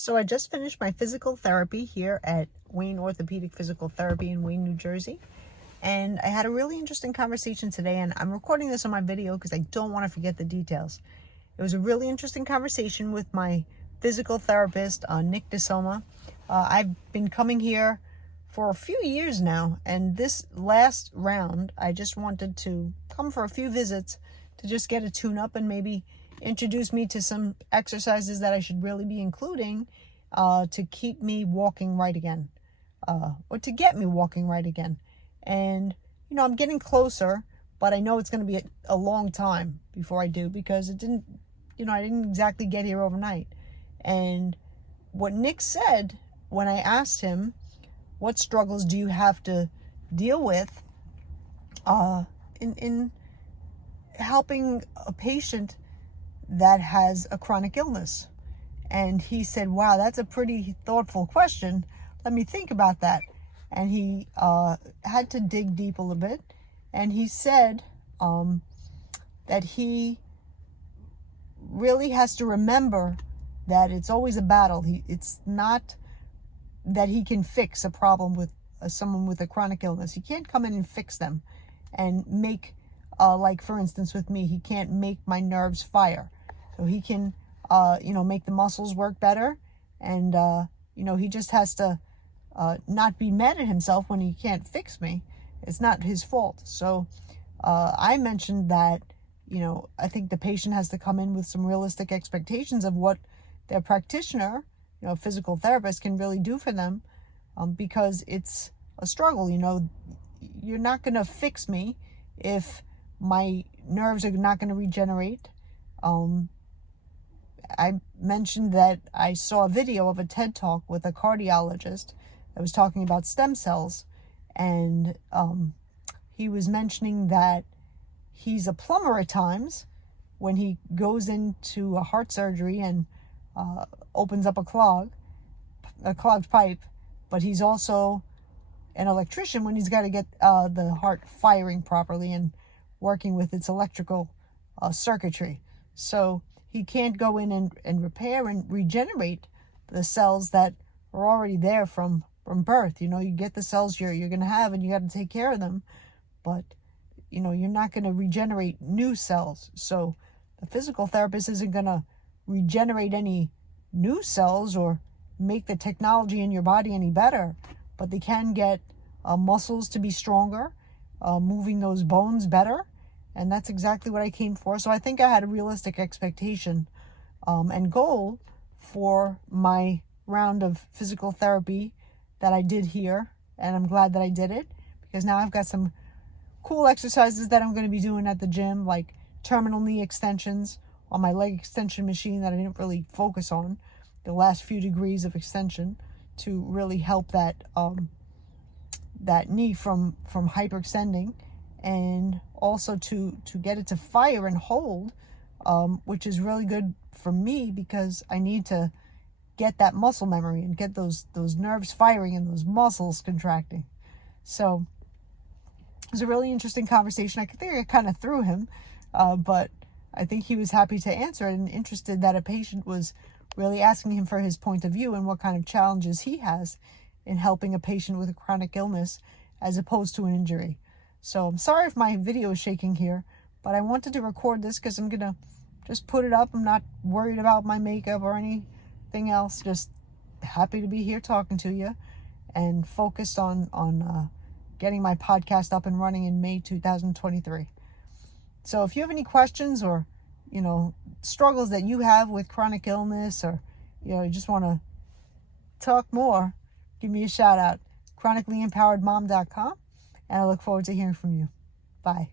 So I just finished my physical therapy here at Wayne Orthopedic Physical Therapy in Wayne, New Jersey. And I had a really interesting conversation today, and I'm recording this on my video because I don't want to forget the details. It was a really interesting conversation with my physical therapist, Nick DeSoma. I've been coming here for a few years now, and this last round, I just wanted to come for a few visits to just get a tune-up and maybe introduce me to some exercises that I should really be including to keep me walking right again, or to get me walking right again. And, I'm getting closer, but I know it's going to be a long time before I do, because I didn't exactly get here overnight. And what Nick said when I asked him, what struggles do you have to deal with in helping a patient that has a chronic illness? And he said, wow, that's a pretty thoughtful question. Let me think about that. And he had to dig deep a little bit. And he said that he really has to remember that it's always a battle. It's not that he can fix a problem with someone with a chronic illness. He can't come in and fix them and make, like for instance with me, he can't make my nerves fire. So he can, make the muscles work better. And, he just has to not be mad at himself when he can't fix me. It's not his fault. So I mentioned that, I think the patient has to come in with some realistic expectations of what their practitioner, physical therapist, can really do for them, because it's a struggle. You're not going to fix me if my nerves are not going to regenerate. I mentioned that I saw a video of a TED Talk with a cardiologist that was talking about stem cells, and he was mentioning that he's a plumber at times when he goes into a heart surgery and opens up a clogged pipe, but he's also an electrician when he's got to get the heart firing properly and working with its electrical circuitry. So he can't go in and repair and regenerate the cells that are already there from birth. You get the cells you're going to have, and you got to take care of them, but you're not going to regenerate new cells. So the physical therapist isn't going to regenerate any new cells or make the technology in your body any better, but they can get muscles to be stronger, moving those bones better. And that's exactly what I came for. So I think I had a realistic expectation and goal for my round of physical therapy that I did here. And I'm glad that I did it, because now I've got some cool exercises that I'm going to be doing at the gym, like terminal knee extensions on my leg extension machine that I didn't really focus on, the last few degrees of extension, to really help that knee from hyperextending, and also to get it to fire and hold, which is really good for me because I need to get that muscle memory and get those nerves firing and those muscles contracting. So it was a really interesting conversation. I think I kind of threw him, but I think he was happy to answer it and interested that a patient was really asking him for his point of view and what kind of challenges he has in helping a patient with a chronic illness as opposed to an injury. So I'm sorry if my video is shaking here, but I wanted to record this because I'm going to just put it up. I'm not worried about my makeup or anything else. Just happy to be here talking to you and focused on getting my podcast up and running in May 2023. So if you have any questions or, struggles that you have with chronic illness, or, you just want to talk more, give me a shout out, chronicallyempoweredmom.com. And I look forward to hearing from you. Bye.